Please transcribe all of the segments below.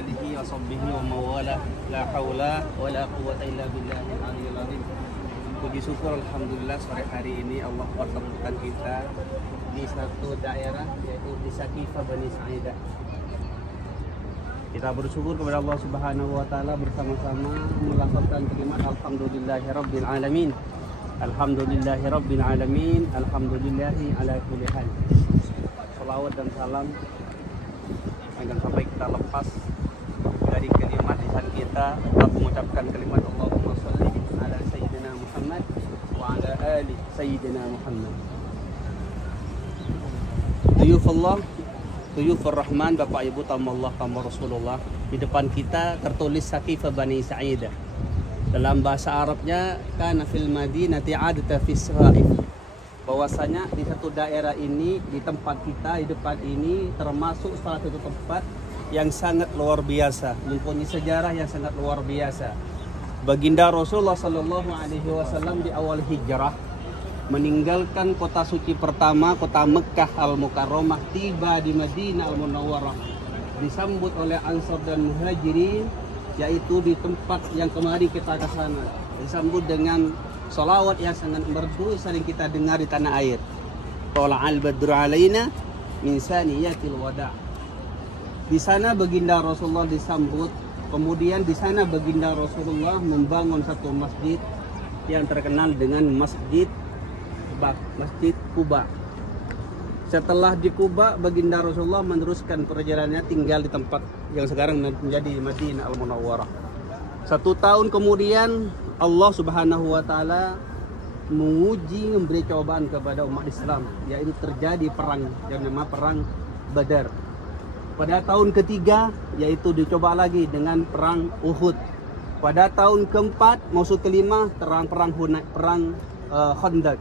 alihi wa sahbihi wa mawala. La haula wa la quwwata illa billahil aliyyil azim. Puji syukur alhamdulillah sore hari ini Allah pertemukan kita di satu daerah yaitu di Sakifah Bani Sa'idah. Kita bersyukur kepada Allah Subhanahu wa taala bersama-sama melafazkan kalimat alhamdulillahirabbil alamin. Alhamdulillahirabbil alamin. Alhamdulillahi ala kulli hal. Salawat dan salam agar sampai kita lepas dari kalimat lisan kita tetap mengucapkan kalimat Allahumma shalli ala sayyidina Muhammad wa ala ali sayyidina Muhammad. Duyufullah, Duyufur Rahman, Bapak Ibu tamu Allah, tamu Rasulullah. Di depan kita tertulis Sakifah Bani Sa'idah. Dalam bahasa Arabnya kana fil madinati adata fis sa'if. Bahwasanya di satu daerah ini, di tempat kita di depan ini termasuk salah satu tempat yang sangat luar biasa, mempunyai sejarah yang sangat luar biasa. Baginda Rasulullah Sallallahu Alaihi Wasallam di awal hijrah meninggalkan kota suci pertama, kota Mekah Al-Mukarramah, tiba di Madinah Al-Munawwarah, disambut oleh Ansar dan Muhajirin, yaitu di tempat yang kemarin kita ke sana, disambut dengan salawat yang sangat merdu sering kita dengar di tanah air. Tala'al badru alaina min saniyatil wada'. Di sana baginda Rasulullah disambut, kemudian di sana baginda Rasulullah membangun satu masjid yang terkenal dengan Masjid Kuba. Setelah di Kuba, baginda Rasulullah meneruskan perjalanannya tinggal di tempat yang sekarang menjadi Madinah Al-Munawwarah. 1 tahun kemudian Allah Subhanahu wa taala menguji, memberi cobaan kepada umat Islam, yaitu terjadi perang yang nama perang Badar. Pada tahun ketiga yaitu dicoba lagi dengan perang Uhud. Pada tahun keempat maksud kelima perang Khandaq.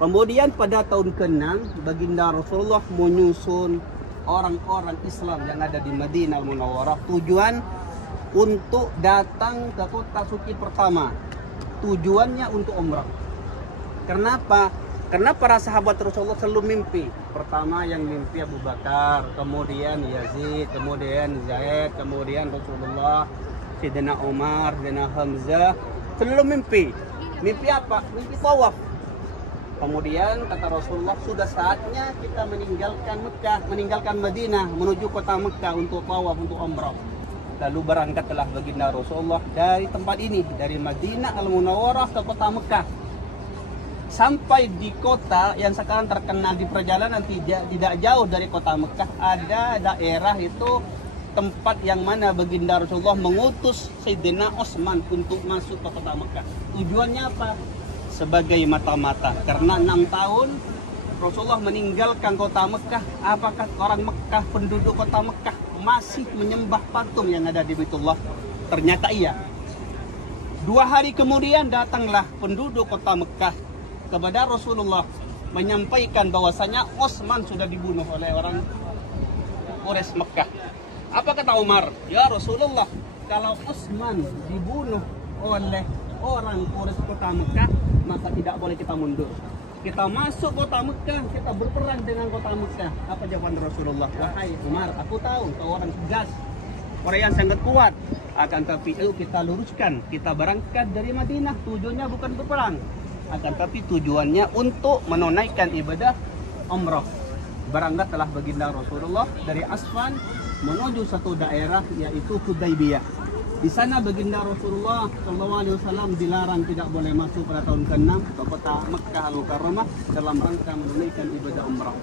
Kemudian pada tahun ke-6 baginda Rasulullah menyusun orang-orang Islam yang ada di Madinah Al-Munawwarah tujuan untuk datang ke kota suci pertama. Tujuannya untuk umrah. Kenapa? Karena para sahabat Rasulullah selalu mimpi. Pertama yang mimpi Abu Bakar, kemudian Yazid, kemudian Zaid, kemudian Rasulullah, Sayyidina Umar, Sayyidina Hamzah, selalu mimpi. Mimpi apa? Mimpi tawaf. Kemudian kata Rasulullah, sudah saatnya kita meninggalkan Mekah, meninggalkan Madinah, menuju kota Mekah untuk tawaf, untuk umrah. Lalu berangkatlah baginda Rasulullah dari tempat ini, dari Madinah Al-Munawwarah ke kota Mekah. Sampai di kota yang sekarang terkenal di perjalanan tidak jauh dari kota Mekah, ada daerah itu tempat yang mana baginda Rasulullah mengutus Sayyidina Utsman untuk masuk ke kota Mekah. Tujuannya apa? Sebagai mata-mata. Karena 6 tahun Rasulullah meninggalkan kota Mekah, apakah orang Mekah, penduduk kota Mekah masih menyembah patung yang ada di Baitullah? Ternyata iya. 2 hari kemudian datanglah penduduk kota Mekah kepada Rasulullah menyampaikan bahwasanya Utsman sudah dibunuh oleh orang Quraisy Mekah. Apa kata Umar? Ya Rasulullah, kalau Utsman dibunuh oleh orang Quraisy kota Mekah, maka tidak boleh kita mundur. Kita masuk kota Mekah, kita berperang dengan kota Mekah. Apa jawaban Rasulullah? Wahai Umar, aku tahu kau orang tegas, orang yang sangat kuat. Akan tapi kita luruskan, kita berangkat dari Madinah, tujuannya bukan berperang. Akan tapi tujuannya untuk menunaikan ibadah umrah. Berangkatlah baginda Rasulullah dari Asfan menuju satu daerah yaitu Hudaybiyah. Di sana baginda Rasulullah SAW dilarang tidak boleh masuk pada tahun ke-6 ke kota Mekah Al-Mukarramah dalam rangka menunaikan ibadah umrah.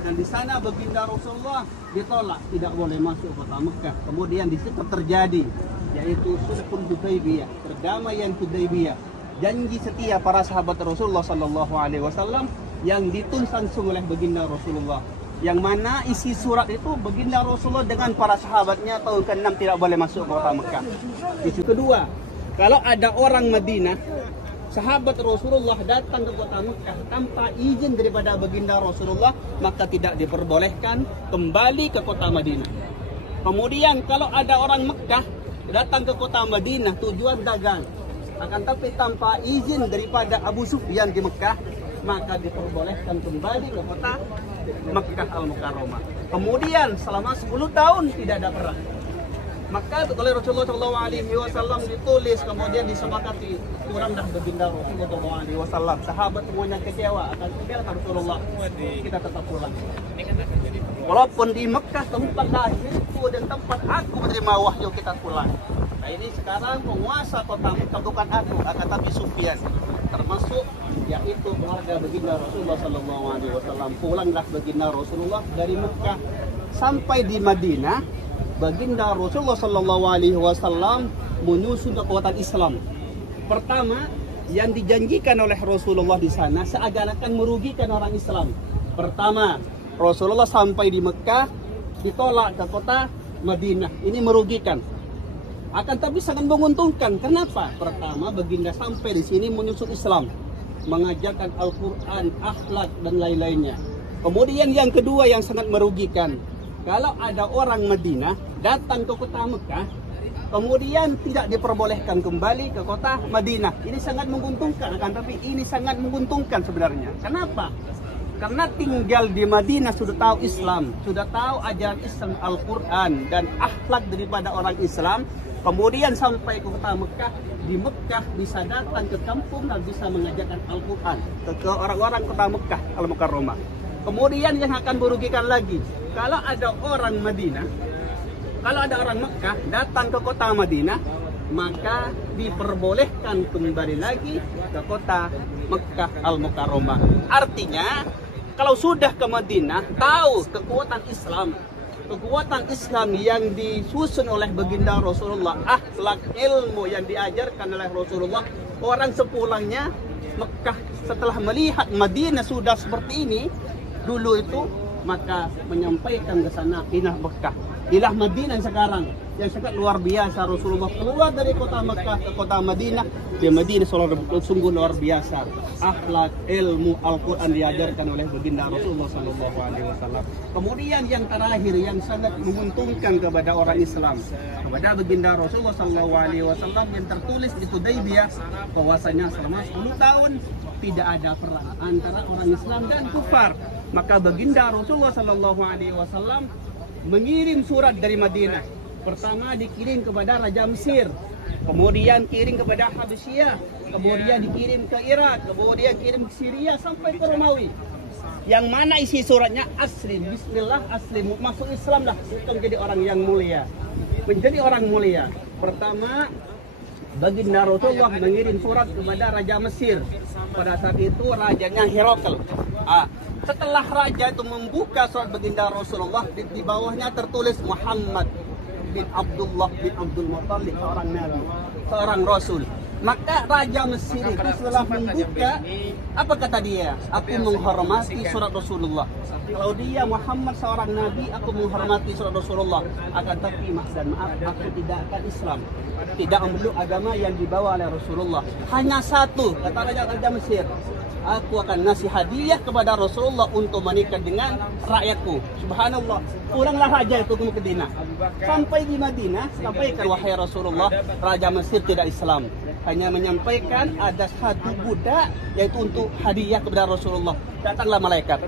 Dan di sana baginda Rasulullah ditolak tidak boleh masuk kota Mekah. Kemudian di situ terjadi yaitu Sulhul Hudaybiyah, perdamaian Hudaybiyah. Janji setia para sahabat Rasulullah Sallallahu Alaihi Wasallam yang ditunsang oleh baginda Rasulullah. Yang mana isi surat itu baginda Rasulullah dengan para sahabatnya tahun ke-6 tidak boleh masuk ke kota Mekah. Isu kedua, kalau ada orang Madinah, sahabat Rasulullah datang ke kota Mekah tanpa izin daripada baginda Rasulullah, maka tidak diperbolehkan kembali ke kota Madinah. Kemudian kalau ada orang Mekah datang ke kota Madinah tujuan dagang, akan tapi tanpa izin daripada Abu Sufyan di Mekah, maka diperbolehkan kembali ke kota Mekah Al-Mukarramah. Kemudian selama 10 tahun tidak ada perang. Maka oleh Rasulullah SAW ditulis, kemudian disepakati kurang dah baginda Rasulullah SAW. Sahabat semuanya kecewa akan tinggalkan Rasulullah, kita tetap pulang. Walaupun di Mekah tempat lahirku dan tempat aku menerima wahyu, kita pulang. Nah ini sekarang penguasa kota Mekah bukan aku, akan tapi Sufyan, termasuk yaitu keluarga baginda Rasulullah SAW. Pulanglah baginda Rasulullah dari Mekah sampai di Madinah. Baginda Rasulullah SAW menyusun kekuatan Islam. Pertama, yang dijanjikan oleh Rasulullah di sana seakan-akan merugikan orang Islam. Pertama, Rasulullah sampai di Mekah ditolak ke kota Madinah. Ini merugikan. Akan tapi sangat menguntungkan. Kenapa? Pertama, baginda sampai di sini menyusun Islam, mengajarkan Al-Quran, akhlak dan lain-lainnya. Kemudian yang kedua yang sangat merugikan, kalau ada orang Madinah datang ke kota Mekah, kemudian tidak diperbolehkan kembali ke kota Madinah. Ini sangat menguntungkan, akan tapi ini sangat menguntungkan sebenarnya. Kenapa? Karena tinggal di Madinah sudah tahu Islam, sudah tahu ajaran Islam, Al-Quran dan akhlak daripada orang Islam. Kemudian sampai ke kota Mekah, di Mekah bisa datang ke kampung dan bisa mengajarkan Al-Quran ke orang-orang kota Mekah, Al-Mukarramah. Kemudian yang akan merugikan lagi, kalau ada orang Madinah, kalau ada orang Mekah datang ke kota Madinah, maka diperbolehkan kembali lagi ke kota Mekah Al-Mukarramah. Artinya, kalau sudah ke Madinah, tahu kekuatan Islam yang disusun oleh baginda Rasulullah, akhlak ilmu yang diajarkan oleh Rasulullah, orang sepulangnya Mekah setelah melihat Madinah sudah seperti ini, dulu itu maka menyampaikan ke sana inah Mekah, ilah Madinah sekarang yang sangat luar biasa. Rasulullah keluar dari kota Mekah ke kota Madinah, di Madinah sungguh luar biasa. Akhlak, ilmu, Al-Quran diajarkan oleh baginda Rasulullah SAW. Kemudian yang terakhir yang sangat menguntungkan kepada orang Islam, kepada baginda Rasulullah SAW yang tertulis di Hudaybiyah, bahwasanya selama 10 tahun tidak ada perang antara orang Islam dan kufar. Maka baginda Rasulullah SAW mengirim surat dari Madinah. Pertama dikirim kepada Raja Mesir, kemudian kirim kepada Habasyah, kemudian dikirim ke Irak, kemudian kirim ke Syria sampai ke Romawi. Yang mana isi suratnya aslim, bismillah aslim, masuk Islam lah, untuk menjadi orang yang mulia, menjadi orang mulia. Pertama, baginda Rasulullah mengirim surat kepada Raja Mesir. Pada saat itu rajanya Herakl. Setelah raja itu membuka surat baginda Rasulullah, di bawahnya tertulis Muhammad bin Abdullah bin Abdul Muttalib, seorang nabi, seorang rasul. Maka Raja Mesir itu setelah membuka, apa kata dia? Aku menghormati surat Rasulullah. Kalau dia Muhammad seorang nabi, aku menghormati surat Rasulullah. Akan tapi maaf, aku tidak akan Islam, tidak memeluk agama yang dibawa oleh Rasulullah. Hanya satu, kata Raja Mesir, aku akan ngasih hadiah kepada Rasulullah untuk menikah dengan rakyatku. Subhanallah. Pulanglah raja itu ke Madinah. Sampai di Madinah, sampaikan wahai Rasulullah, Raja Mesir tidak Islam. Hanya menyampaikan ada satu budak, yaitu untuk hadiah kepada Rasulullah. Datanglah malaikat.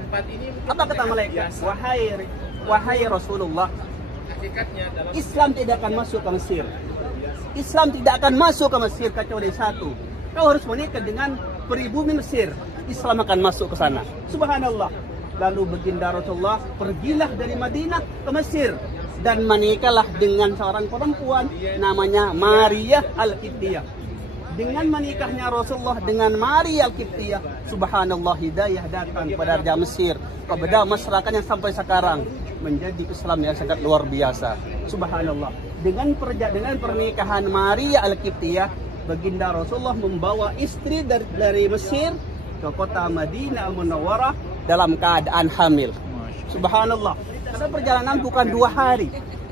Apa kata malaikat? Wahai Rasulullah, Islam tidak akan masuk ke Mesir. Islam tidak akan masuk ke Mesir kecuali satu. Kau harus menikah dengan pribumi Mesir, Islam akan masuk ke sana. Subhanallah. Lalu baginda Rasulullah pergilah dari Madinah ke Mesir dan menikahlah dengan seorang perempuan namanya Maria Al-Qibtiyah. Dengan menikahnya Rasulullah dengan Maria Al-Qibtiyah, subhanallah, hidayah datang pada Raja Mesir, kepada masyarakat yang sampai sekarang menjadi Islam yang sangat luar biasa. Subhanallah. Dengan pernikahan Maria Al-Qibtiyah, baginda Rasulullah membawa istri dari Mesir ke kota Madinah Al-Munawwarah dalam keadaan hamil. Subhanallah. Karena perjalanan bukan 2 hari.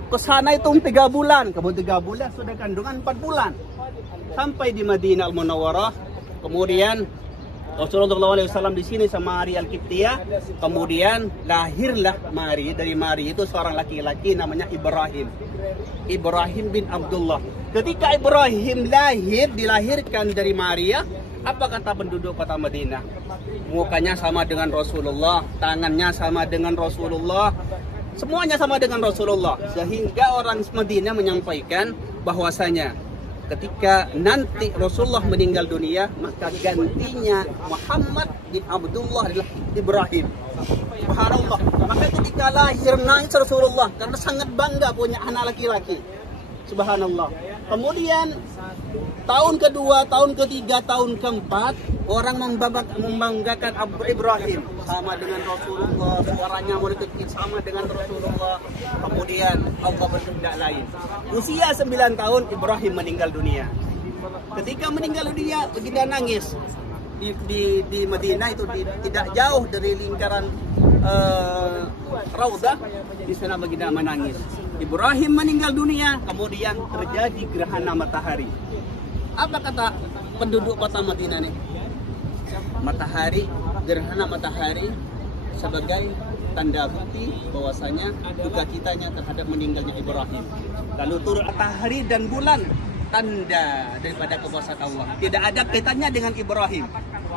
Ke sana itu 3 bulan. Kemudian 3 bulan sudah kandungan 4 bulan. Sampai di Madinah Al-Munawwarah. Kemudian Rasulullah SAW di sini sama Maria Al-Qibtiyah. Kemudian lahirlah Maria. Dari Maria itu seorang laki-laki namanya Ibrahim. Ibrahim bin Abdullah. Ketika Ibrahim dilahirkan dari Maria, apa kata penduduk kota Madinah? Mukanya sama dengan Rasulullah, tangannya sama dengan Rasulullah, Semuanya sama dengan Rasulullah. Sehingga orang Madinah menyampaikan bahwasanya ketika nanti Rasulullah meninggal dunia, maka gantinya Muhammad bin Abdullah adalah Ibrahim. Subhanallah. Maka ketika lahir nangis Rasulullah karena sangat bangga punya anak laki-laki. Subhanallah. Kemudian tahun kedua, tahun ketiga, tahun keempat, orang membanggakan Ibrahim sama dengan Rasulullah, suaranya mereka sama dengan Rasulullah. Kemudian Allah berkehendak lain. Usia 9 tahun Ibrahim meninggal dunia. Ketika meninggal dunia, baginda nangis di Madinah itu tidak jauh dari lingkaran Raudah. Di sana baginda menangis. Ibrahim meninggal dunia, kemudian terjadi gerhana matahari. Apa kata penduduk kota Madinah nih? Matahari, gerhana matahari sebagai tanda bukti bahwasanya duka citanya terhadap meninggalnya Ibrahim. Lalu turun matahari dan bulan, tanda daripada kekuasaan Allah. Tidak ada kaitannya dengan Ibrahim.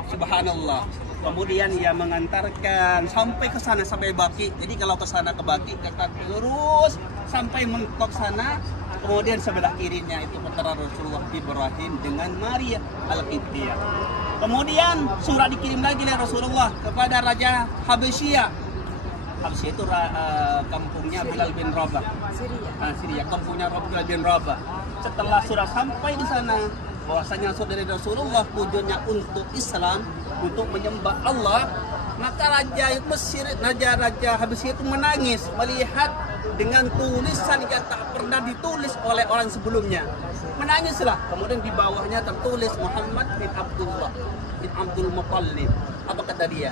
Subhanallah. Kemudian ia mengantarkan sampai ke sana, sampai Baki. Jadi kalau ke sana ke Baki, kita lurus sampai mentok sana. Kemudian sebelah kirinya itu putra Rasulullah Ibrahim dengan Maria Al-Qibtiyah. Kemudian surat dikirim lagi oleh Rasulullah kepada Raja Habasyia. Habasyia itu kampungnya Bilal bin Rabah. Syria, kampungnya Bilal bin Rabah. Setelah surat sampai di sana, bahwasanya saudara Rasulullah tujuannya untuk Islam, untuk menyembah Allah, maka Raja Mesir, Raja Habasyia itu menangis melihat dengan tulisan yang tak pernah ditulis oleh orang sebelumnya. Menangislah. Kemudian di bawahnya tertulis Muhammad bin Abdullah bin Abdul Muttalib. Apa kata dia?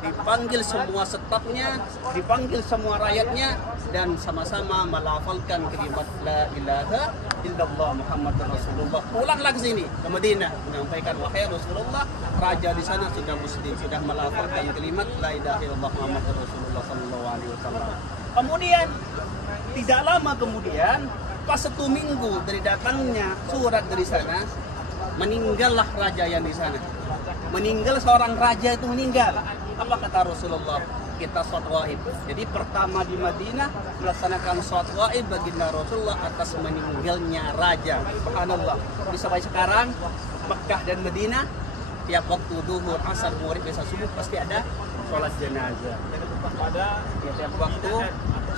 Dipanggil semua stafnya, dipanggil semua rakyatnya, dan sama-sama melafalkan kalimat la ilaha illallah Muhammadur Rasulullah. Pulanglah ke sini, ke Madinah, menyampaikan wahai Rasulullah, raja di sana sudah muslim, sudah melafalkan kalimat la ilaha illallah Muhammadur Rasulullah sallallahu alaihi wasallam. Kemudian tidak lama kemudian, pas 1 minggu dari datangnya surat dari sana, meninggallah raja yang di sana. Meninggal, seorang raja itu meninggal. Apa kata Rasulullah? Kita sholat waib. Jadi pertama di Madinah melaksanakan sholat waib baginda Rasulullah atas meninggalnya raja. Subhanallah. Bisa sampai sekarang Mekah dan Madinah tiap waktu duhur, asar, maghrib, isya, subuh pasti ada sholat jenazah. Tiap waktu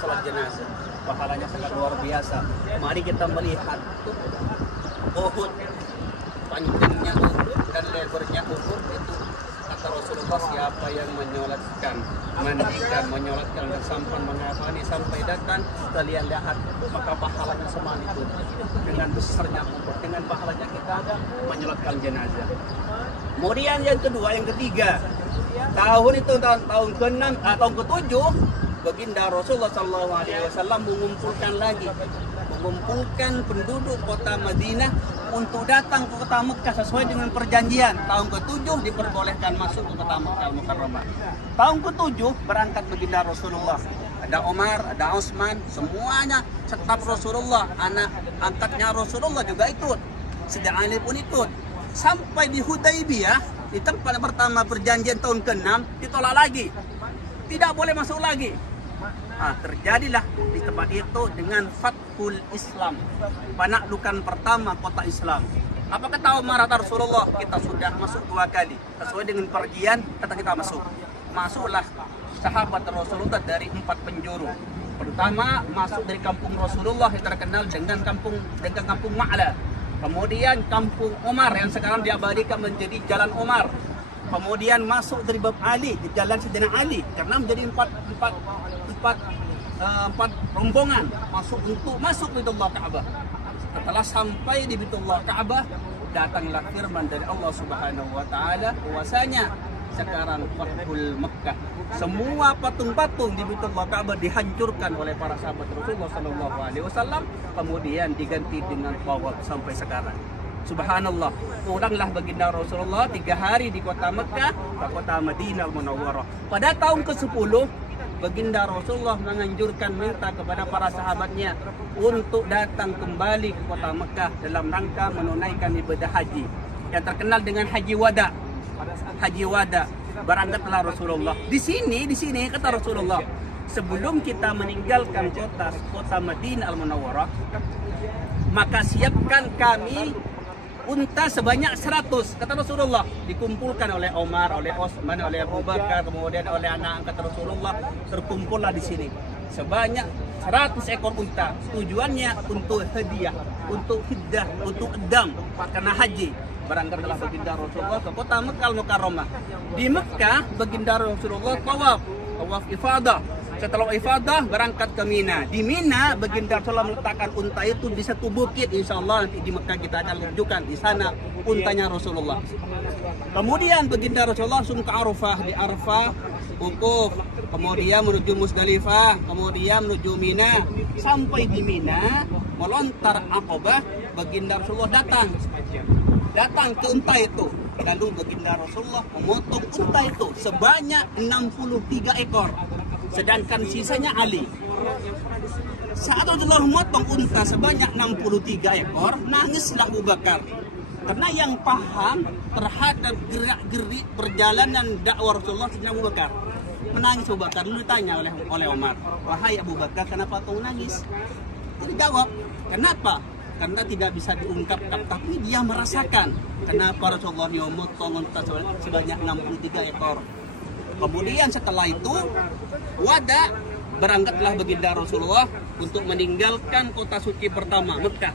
sholat jenazah. Pahalanya sangat luar biasa. Mari kita melihat Uhud, panjangnya Uhud dan lebarnya Uhud itu. Kata Rasulullah, siapa yang menyolatkan, mandikan, menyolatkan dan sampan mengafani sampai datang, kalian lihat, maka pahalanya sama itu. Dengan besarnya Uhud, dengan pahalanya kita menyolatkan jenazah. Kemudian yang kedua, yang ketiga, tahun itu tahun ke-6, tahun ke-7, baginda Rasulullah SAW mengumpulkan penduduk kota Madinah untuk datang ke kota Mekah sesuai dengan perjanjian. Tahun ke-7 diperbolehkan masuk ke kota Mekah Al-Mukarramah. Tahun ke-7 berangkat baginda Rasulullah. Ada Umar, ada Utsman, semuanya staf Rasulullah. Anak angkatnya Rasulullah juga ikut. Sayyidina Ali pun ikut. Sampai di Hudaybiyah, di tempat pertama perjanjian tahun ke-6, ditolak lagi. Tidak boleh masuk lagi. Terjadilah di tempat itu dengan Fathul Islam, penaklukan pertama kota Islam. Apa kata Umar kata Rasulullah? Kita sudah masuk 2 kali sesuai dengan perjanjian, kata kita masuk. Masuklah sahabat Rasulullah dari 4 penjuru. Pertama masuk dari kampung Rasulullah yang terkenal dengan kampung Ma'la. Kemudian kampung Umar yang sekarang diabadikan menjadi Jalan Umar. Kemudian masuk dari Bab Ali, di Jalan Sayyidina Ali, karena menjadi empat rombongan masuk Baitullah Ka'bah. Setelah sampai di Baitullah Ka'bah, datanglah firman dari Allah Subhanahu wa taala bahwasanya sekarang Fathul Mekah. Semua patung-patung di Baitullah Ka'bah dihancurkan oleh para sahabat Rasulullah sallallahu alaihi wasallam, kemudian diganti dengan tawaf sampai sekarang. Subhanallah, pulanglah baginda Rasulullah 3 hari di kota Mekah ke kota Madinah Al-Munawwarah. Pada tahun ke-10, baginda Rasulullah menganjurkan minta kepada para sahabatnya untuk datang kembali ke kota Mekah dalam rangka menunaikan ibadah haji yang terkenal dengan Haji Wada. Haji Wada, berangkatlah Rasulullah. Di sini kata Rasulullah, sebelum kita meninggalkan kota Madinah Al-Munawwarah, maka siapkan kami unta sebanyak 100, kata Rasulullah. Dikumpulkan oleh Umar, oleh Utsman, oleh Abu Bakar, kemudian oleh anak angkat Rasulullah, terkumpullah di sini sebanyak 100 ekor unta. Tujuannya untuk hadiah, untuk hiddah, untuk edam karena haji. Berangkatlah baginda Rasulullah ke kota Mekah Al-Mukarramah. Di Mekah baginda Rasulullah tawaf ifadah. Setelah ifadah berangkat ke Mina. Di Mina baginda Rasulullah meletakkan unta itu di satu bukit. Insyaallah nanti di Mekah kita akan tunjukkan di sana untanya Rasulullah. Kemudian baginda Rasulullah langsung ke Arafah. Di Arafah wukuf, kemudian menuju Musdalifah, kemudian menuju Mina. Sampai di Mina melontar Aqabah, baginda Rasulullah datang ke unta itu. Lalu baginda Rasulullah memotong unta itu sebanyak 63 ekor. Sedangkan sisanya Ali. Saat Rasulullah memotong unta sebanyak 63 ekor, nangislah Abu Bakar. Karena yang paham terhadap gerak-gerik perjalanan dakwah Rasulullah Abu Bakar. Menangis Abu Bakar, lalu ditanya oleh Umar, "Wahai Abu Bakar, kenapa kau menangis?" Dia jawab, "Kenapa? Karena tidak bisa diungkapkan, tapi dia merasakan kenapa Rasulullah memotong unta sebanyak 63 ekor." Kemudian setelah itu berangkatlah baginda Rasulullah untuk meninggalkan kota suci pertama, Mekah.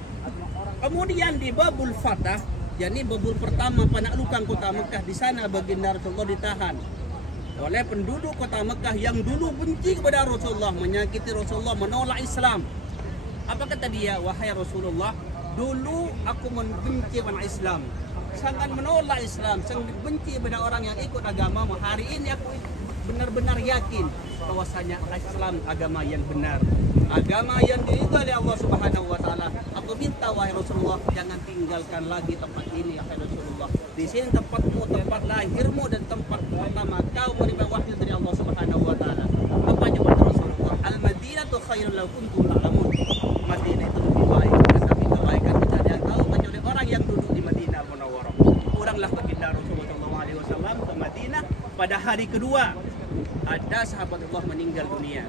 Kemudian di Babul Fatah, yakni babul pertama penaklukan kota Mekah, di sana baginda Rasulullah ditahan oleh penduduk kota Mekah yang dulu benci kepada Rasulullah, menyakiti Rasulullah, menolak Islam. Apa kata dia? "Wahai Rasulullah, dulu aku membenci pada Islam, sangat menolak Islam, sangat benci pada orang yang ikut agamamu. Hari ini aku benar-benar yakin bahwasanya Islam agama yang benar, agama yang diridhoi oleh Allah Subhanahu wa taala. Aku minta wahai Rasulullah, jangan tinggalkan lagi tempat ini, wahai Rasulullah. Di sini tempatmu, tempat lahirmu dan tempat pertama kau menerima wahyu dari Allah Subhanahu wa taala." Apa jawaban Rasulullah? "Al-Madinatu khairul law kuntum ta'lamun." Madinah itu lebih baik, tetapi kebaikan tidak ada yang tahu kecuali orang yang duduk di Madinah Al-Munawwarah. Pulanglah baginda Rasulullah SAW ke Madinah. Pada hari kedua ada sahabat Allah meninggal dunia,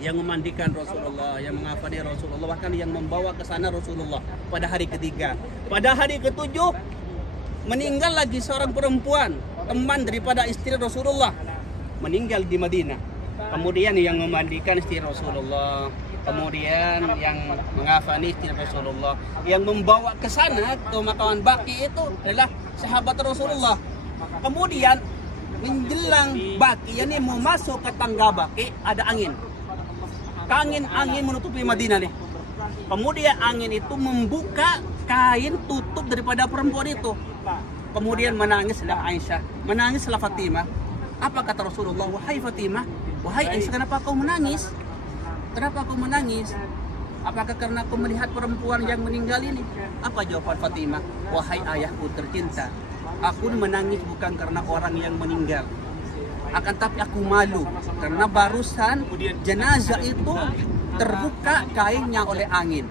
yang memandikan Rasulullah, yang mengafani Rasulullah, bahkan yang membawa ke sana Rasulullah. Pada hari ketiga, pada hari ketujuh meninggal lagi seorang perempuan, teman daripada istri Rasulullah, meninggal di Madinah. Kemudian yang memandikan istri Rasulullah, kemudian yang mengafani istri Rasulullah, yang membawa ke sana ke pemakaman Baqi itu adalah sahabat Rasulullah. Kemudian menjelang Baqi, yakni mau masuk ke tangga Baqi, ada angin. Angin menutupi Madinah nih. Kemudian angin itu membuka kain tutup daripada perempuan itu. Kemudian menangislah Aisyah, menangislah Fatimah. Apa kata Rasulullah? "Wahai Fatimah, wahai Aisyah, kenapa kau menangis? Kenapa kau menangis? Apakah karena kau melihat perempuan yang meninggal ini?" Apa jawaban Fatimah? "Wahai ayahku tercinta, aku menangis bukan karena orang yang meninggal, akan tapi aku malu karena barusan jenazah itu terbuka kainnya oleh angin.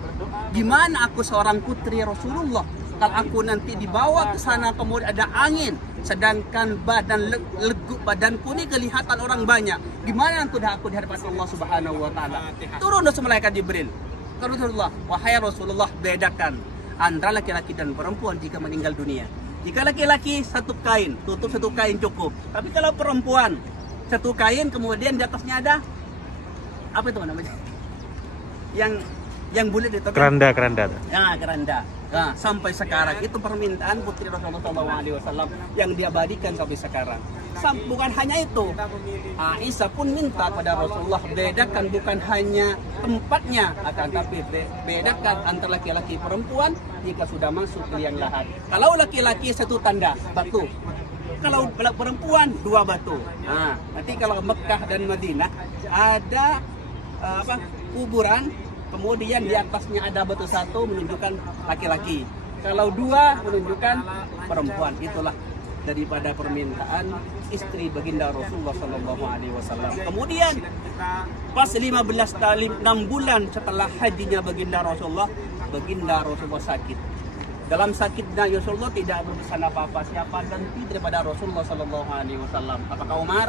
Gimana aku seorang putri Rasulullah, kalau aku nanti dibawa ke sana kemudian ada angin, sedangkan badan leguk badanku ini kelihatan orang banyak. Gimana nanti aku di hadapan Allah Subhanahu wa taala?" Turun dosa malaikat Jibril. Kata Rasulullah, "Wahai Rasulullah, bedakan antara laki-laki dan perempuan jika meninggal dunia. Jika laki-laki satu kain, tutup satu kain cukup. Tapi kalau perempuan satu kain kemudian di atasnya ada apa itu namanya? Yang bulat itu keranda. Ya, keranda. Nah, sampai sekarang itu permintaan putri Rasulullah SAW yang diabadikan sampai sekarang. Bukan hanya itu, Aisyah pun minta pada Rasulullah, bedakan bukan hanya tempatnya, akan tapi bedakan antara laki-laki perempuan jika sudah masuk ke liang lahat. Kalau laki-laki satu tanda batu, kalau perempuan dua batu. Nah, nanti kalau Mekah dan Madinah ada kuburan, kemudian di atasnya ada batu satu menunjukkan laki-laki, kalau dua menunjukkan perempuan. Itulah daripada permintaan istri baginda Rasulullah SAW. Kemudian pas 15 kali 6 bulan setelah hajinya baginda Rasulullah sakit. Dalam sakitnya Rasulullah tidak berpesan apa-apa, siapa ganti daripada Rasulullah SAW. Apakah Umar?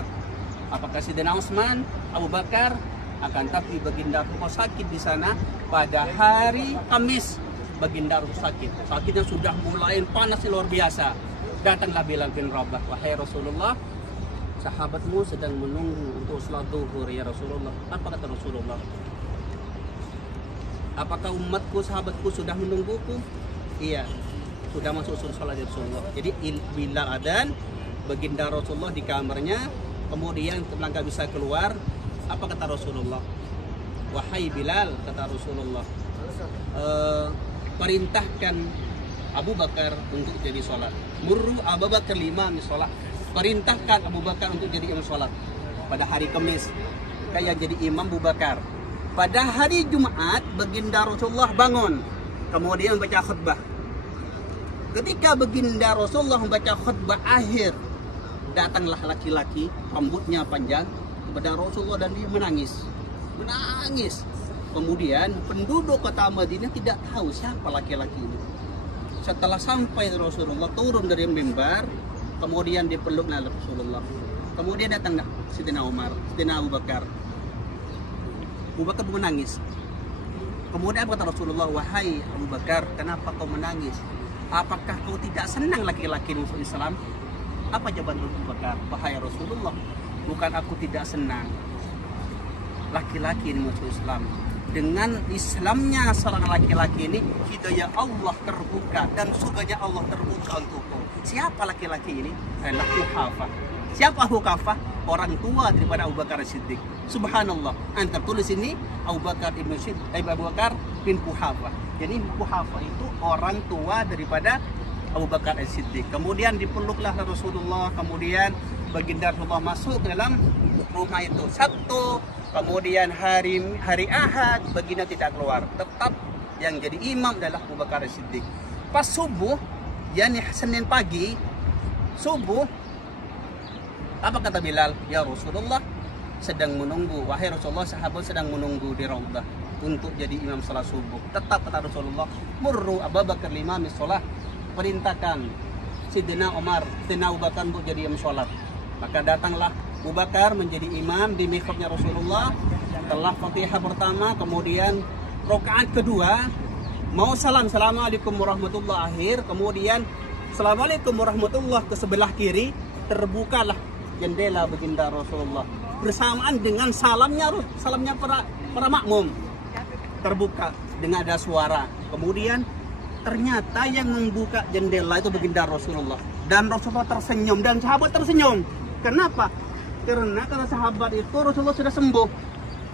Apakah Sayyidina Utsman, Abu Bakar? Akan tapi baginda Rasulullah sakit di sana pada hari Kamis. Baginda Rasulullah sakit. Sakitnya sudah mulai panas luar biasa. Datanglah Bilal bin Rabah, wahai Rasulullah, sahabatmu sedang menunggu untuk salat zuhur ya Rasulullah. Apa kata Rasulullah? Apakah umatku, sahabatku sudah menungguku? Iya, sudah masuk salat ya Rasulullah. Jadi Bilal adzan, baginda Rasulullah di kamarnya, kemudian nggak bisa keluar. Apa kata Rasulullah? Wahai Bilal, kata Rasulullah, perintahkan Abu Bakar untuk jadi sholat. Murru Abu Bakar lima sholat. Perintahkan Abu Bakar untuk jadi imam sholat. Pada hari Kamis, kayak jadi imam Abu Bakar. Pada hari Jumat, baginda Rasulullah bangun, kemudian membaca khutbah. Ketika baginda Rasulullah membaca khutbah akhir, datanglah laki-laki, rambutnya panjang, kepada Rasulullah dan dia menangis. Kemudian penduduk kota Madinah tidak tahu siapa laki-laki ini. Setelah sampai Rasulullah turun dari mimbar, kemudian dipeluklah Rasulullah. Kemudian datanglah Sayyidina Umar, Sayyidina Abu Bakar. Abu Bakar menangis. Kemudian kata Rasulullah, wahai Abu Bakar, kenapa kau menangis? Apakah kau tidak senang laki-laki masuk Islam? Apa jawaban Abu Bakar? Wahai Rasulullah, bukan aku tidak senang laki-laki ini masuk Islam. Dengan Islamnya seorang laki-laki ini, hidayah Allah terbuka dan surganya Allah terbuka untukku. Siapa laki-laki ini? Adalah Quhafah. Siapa Quhafah? Orang tua daripada Abu Bakar Siddiq. Subhanallah. Antar tulis ini Abu Bakar Abu Bakar bin Quhafah. Jadi Quhafah itu orang tua daripada Abu Bakar Siddiq. Kemudian dipeluklah Rasulullah. Kemudian baginda Rasulullah masuk ke dalam rumah itu Sabtu. Kemudian hari Ahad baginda tidak keluar, tetap yang jadi imam adalah Abu Bakar Siddiq. Pas subuh, yakni Senin pagi, subuh, apa kata Bilal? Ya Rasulullah, sedang menunggu, wahai Rasulullah, sahabat sedang menunggu di Raudah untuk jadi imam salat subuh. Tetap kata Rasulullah, murru Abu Bakar imam sholat, perintahkan Sayyidina Umar, Sayyidina Abu Bakar untuk jadi imam sholat. Maka datanglah Abu Bakar menjadi imam di mihrabnya Rasulullah. Setelah Fatihah pertama, kemudian rakaat kedua mau salam assalamualaikum warahmatullahi akhir, kemudian assalamualaikum warahmatullahi ke sebelah kiri, terbukalah jendela baginda Rasulullah bersamaan dengan salamnya para makmum, terbuka dengan ada suara. Kemudian ternyata yang membuka jendela itu baginda Rasulullah, dan Rasulullah tersenyum dan sahabat tersenyum. Kenapa? Karena sahabat itu Rasulullah sudah sembuh.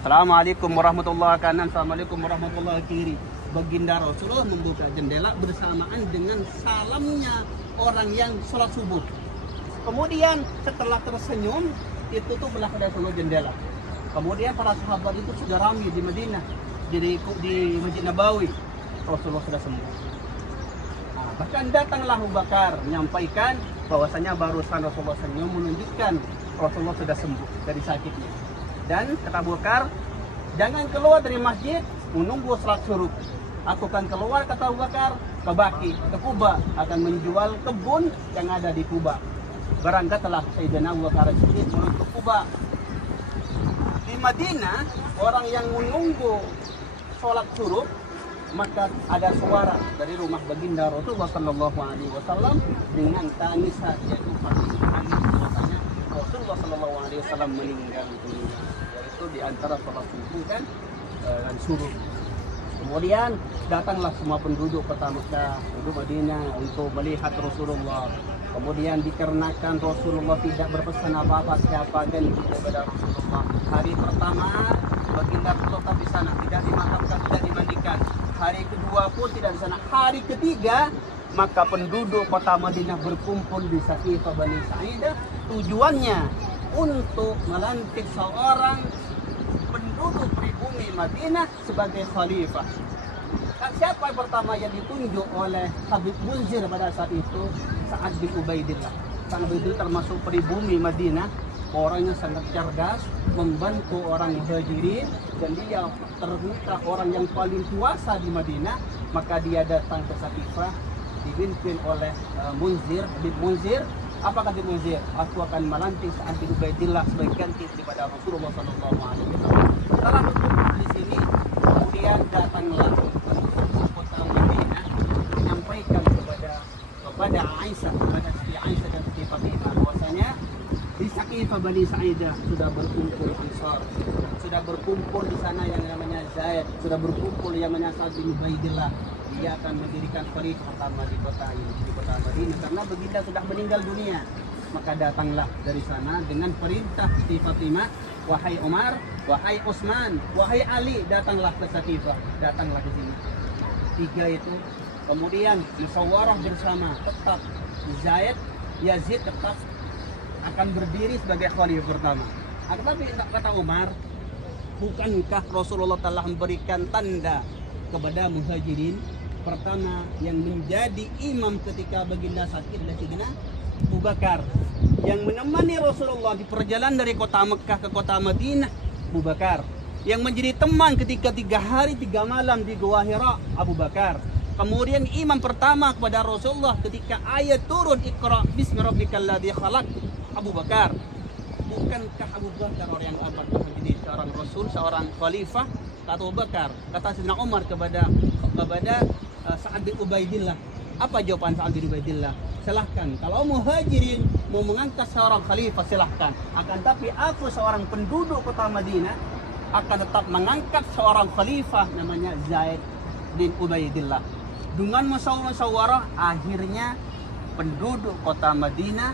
Assalamualaikum warahmatullahi wabarakatuh. Assalamualaikum warahmatullahi wabarakatuh. Baginda Rasulullah membuka jendela bersamaan dengan salamnya orang yang sholat subuh. Kemudian setelah tersenyum, itu tuh belah pada seluruh jendela. Kemudian para sahabat itu sudah ramai di Madinah, di Masjid Nabawi. Rasulullah sudah sembuh. Nah, bahkan datanglah Abu Bakar menyampaikan bahwasanya barusan Rasulullah senyum menunjukkan Rasulullah sudah sembuh dari sakitnya. Dan kata Abu Bakar, jangan keluar dari masjid menunggu salat suruh. Aku akan keluar, kata Abu Bakar, ke Baki, ke Kuba, akan menjual kebun yang ada di Kuba. Berangkatlah Sayyidina Abu Bakar Siddiq menuju ke Kuba. Di Madinah, orang yang menunggu sholat suruh, maka ada suara dari rumah baginda Rasulullah Sallallahu Alaihi Wasallam dengan tangisan, yaitu tangis Rasulullah Sallallahu Alaihi Wasallam meninggal dunia, yaitu di antara sholat subuh dan suruh. Kemudian datanglah semua penduduk kota Mekah, penduduk Madinah untuk melihat Rasulullah. Kemudian dikarenakan Rasulullah tidak berpesan apa-apa siapa ganti kepada Rasulullah. Hari pertama baginda tetap di sana, tidak dimakamkan, tidak dimandikan. Hari kedua pun tidak di sana. Hari ketiga maka penduduk kota Madinah berkumpul di Saqifah Bani Sa'idah. Tujuannya untuk melantik seorang penduduk pribumi Madinah sebagai khalifah. Dan siapa yang pertama yang ditunjuk oleh Habib Munzir pada saat itu? Sa'ad bin Ubaidillah. Sa'ad bin Ubaidillah termasuk pribumi Madinah, orangnya sangat cerdas, membantu orang muhajirin, dan dia ternyata orang yang paling kuasa di Madinah. Maka dia datang ke Saqifah dipimpin oleh Munzir, Habib Munzir. Apa kata Muzair? Aku akan melantik Sa'ad bin Ubaidillah sebagai ganti daripada Rasulullah Sallallahu Alaihi Wasallam. Setelah berkumpul di sini, kemudian datanglah penduduk kota Madinah menyampaikan kepada Aisyah, kepada Siti Aisyah dan Siti Fatimah bahwasanya di Saqifah Bani Sa'idah sudah berkumpul Ansar, sudah berkumpul di sana yang namanya Zaid, sudah berkumpul yang namanya Sa'ad bin Ubaidillah. Dia akan mendirikan khalifah pertama di kota ini, di kota Madinah, karena baginda sudah meninggal dunia. Maka datanglah dari sana dengan perintah Siti Fatimah, wahai Umar, wahai Utsman, wahai Ali, datanglah ke Saqifah, datanglah ke sini. Tiga itu kemudian musyawarah bersama, tetap Zaid, Yazid tetap akan berdiri sebagai khalifah pertama. Tetapi kata Umar, bukankah Rasulullah telah memberikan tanda kepada muhajirin? Pertama yang menjadi imam ketika baginda sakit adalah Sayyidina Abu Bakar. Yang menemani Rasulullah di perjalanan dari kota Mekah ke kota Madinah, Abu Bakar. Yang menjadi teman ketika 3 hari 3 malam di Gua Hira, Abu Bakar. Kemudian imam pertama kepada Rasulullah ketika ayat turun, Iqra bismi rabbikal ladzi khalaq, Abu Bakar. Bukankah Abu Bakar orang yang akan menjadi seorang rasul, seorang khalifah? Kata Abu Bakar, kata Sayyidina Umar kepada Sa'ad bin Ubaidillah. Apa jawaban Sa'ad bin Ubaidillah? Silahkan, kalau muhajirin mau mengangkat seorang khalifah silahkan. Akan tapi aku seorang penduduk kota Madinah akan tetap mengangkat seorang khalifah namanya Zaid bin Ubaidillah. Dengan musyawarah akhirnya penduduk kota Madinah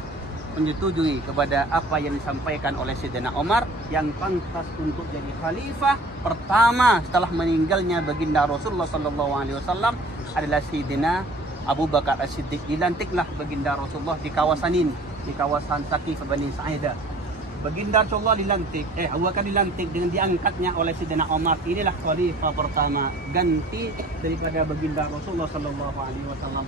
menyetujui kepada apa yang disampaikan oleh Sayyidina Umar, yang pantas untuk jadi khalifah pertama setelah meninggalnya baginda Rasulullah Sallallahu Alaihi Wasallam adalah Sayyidina Abu Bakar As-Siddiq. Dilantiklah baginda Rasulullah di kawasan ini, di kawasan Saqifah Bani Sa'idah. Baginda Rasulullah dilantik, Abu Bakar dilantik dengan diangkatnya oleh Sayyidina Umar. Inilah khalifah pertama ganti daripada baginda Rasulullah Sallallahu Alaihi Wasallam.